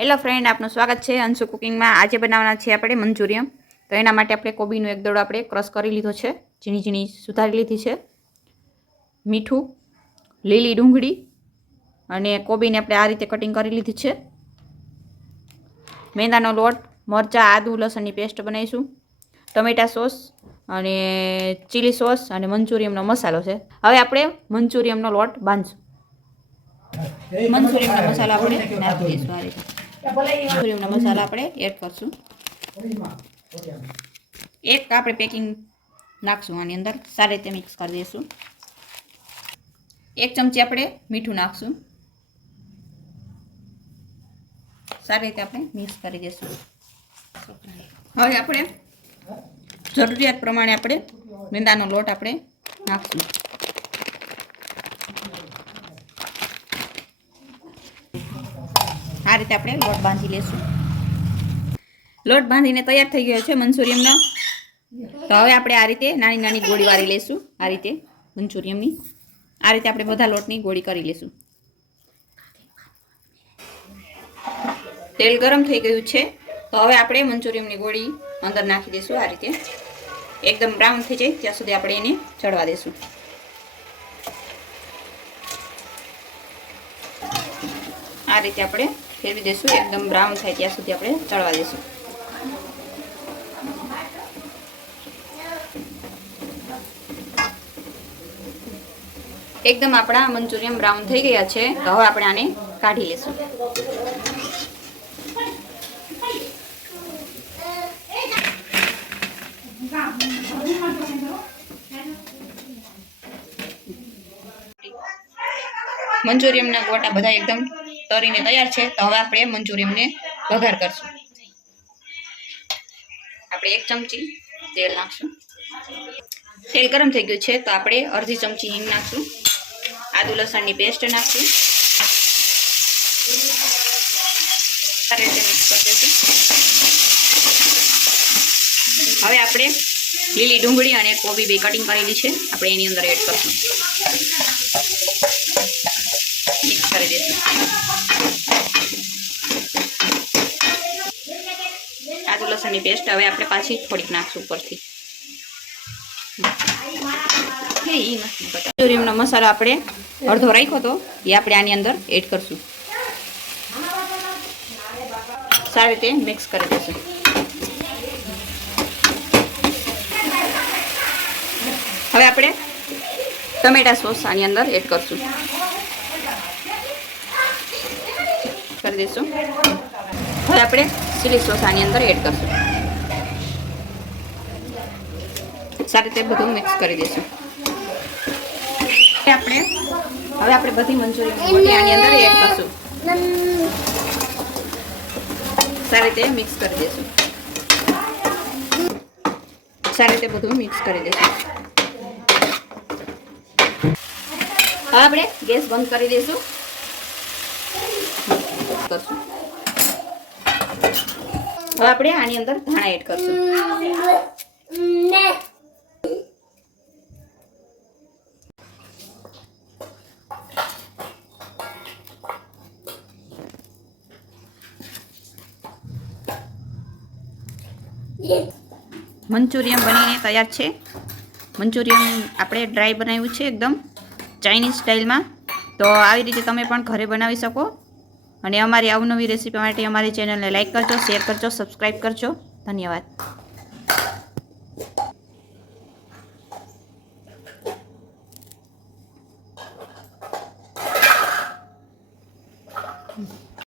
Hello friend, આપનું સ્વાગત છે અંશુ કુકિંગમાં। આજે બનાવવાના છે આપણે મંચુરિયમ। તો એના માટે આપણે કોબીનો એક દડો આપણે ક્રશ કરી લીધો છે, ઝીણી ઝીણી સુધારી લીધી છે, મીઠું, લીલી ડુંગળી અને કોબીને આપણે આ રીતે કટિંગ કરી લીધી છે, મેંદાનો લોટ, મરચાં, આદુ લસણની પેસ્ટ બનાવીશું, ટમેટા સોસ અને ચીલી સોસ અને મંચુરિયમનો મસાલો છે। હવે આપણે મંચુરિયમનો લોટ બાંધશું। મંચુરિયમનો મસાલો આપણે નાખી દઈશું આ રીતે। મંચુરિયમનો મસાલા આપણે એડ કરશું। એક આપણે પેકિંગ નાખશું આની અંદર, સારી રીતે મિક્સ કરી દઈશું। એક ચમચી આપણે મીઠું નાખશું, સારી રીતે આપણે મિક્સ કરી દઈશું। હવે આપણે જરૂરિયાત પ્રમાણે આપણે મેંદાનો લોટ આપણે નાખશું। આ રીતે આપણે લોટ બાંધી લેશું। લોટ બાંધીને તૈયાર થઈ ગયો છે મંચુરિયમનો। તો હવે આપણે આ રીતે નાની નાની ગોળી વાળી લેશું। આ રીતે મંચુરિયમની આ રીતે આપણે બધા લોટની ગોળી કરી લેશું। તેલ ગરમ થઈ ગયું છે, તો હવે આપણે મંચુરિયમની ગોળી અંદર નાખી દઈશું। આ રીતે એકદમ બ્રાઉન થઈ જાય ત્યાં સુધી આપણે એને ચડવા દઈશું। આ રીતે આપણે ફેરવી દઈશું, એકદમ બ્રાઉન થાય ત્યાં સુધી આપણે ચડવા દઈશું। એકદમ આપણા મંચુરિયમ બ્રાઉન થઈ ગયા છે, તો હવે આપણે આને કાઢી લેશું। મંચુરિયમના ગોટા બધા એકદમ તરીને તૈયાર છે, તો હવે આપણે મંચુરિયમને વઘાર કરશું। આપણે એક ચમચી તેલ નાખશું। તેલ ગરમ થઈ ગયું છે, તો આપણે અડધી ચમચી હિંગ નાખશું, આદુ લસણની પેસ્ટ નાખશું, સારી રીતે મિક્સ કરી દઈશું। હવે આપણે લીલી ડુંગળી અને કોબી બે કટિંગ કરેલી છે, આપણે એની અંદર એડ કરશું, મિક્સ કરી દઈશું। આદુ લસણની પેસ્ટ હવે આપણે પાછી થોડીક નાખશું ઉપરથી। મંચુરિયમનો મસાલો આપણે અડધો રાખ્યો હતો, એ આપણે આની અંદર એડ કરશું, સારી રીતે મિક્સ કરી દઈશું। હવે આપણે ટમેટા સોસ આની અંદર એડ કરશું, કરી દઈશું। હવે આપણે ચીલી સોસ આની અંદર એડ કરશું, સારી રીતે બધું મિક્સ કરી દઈશું। હવે આપણે બધી મંચુરિયન ગોટી આની અંદર એડ કરશું, સારી રીતે મિક્સ કરી દઈશું। સારી રીતે બધું મિક્સ કરી દઈશું। હવે આપણે ગેસ બંધ કરી દઈશું। હવે આપણે આની અંદર ધાણા એડ કરશું, મંચુરિયમ બનીને તૈયાર છે। મંચુરિયમ આપણે ડ્રાય બનાવ્યું છે એકદમ ચાઇનીઝ સ્ટાઇલમાં। તો આવી રીતે તમે પણ ઘરે બનાવી શકો। અને અમારી અવનવી રેસીપી માટે અમારી ચેનલને લાઈક કરજો, શેર કરજો, સબસ્ક્રાઈબ કરજો। ધન્યવાદ।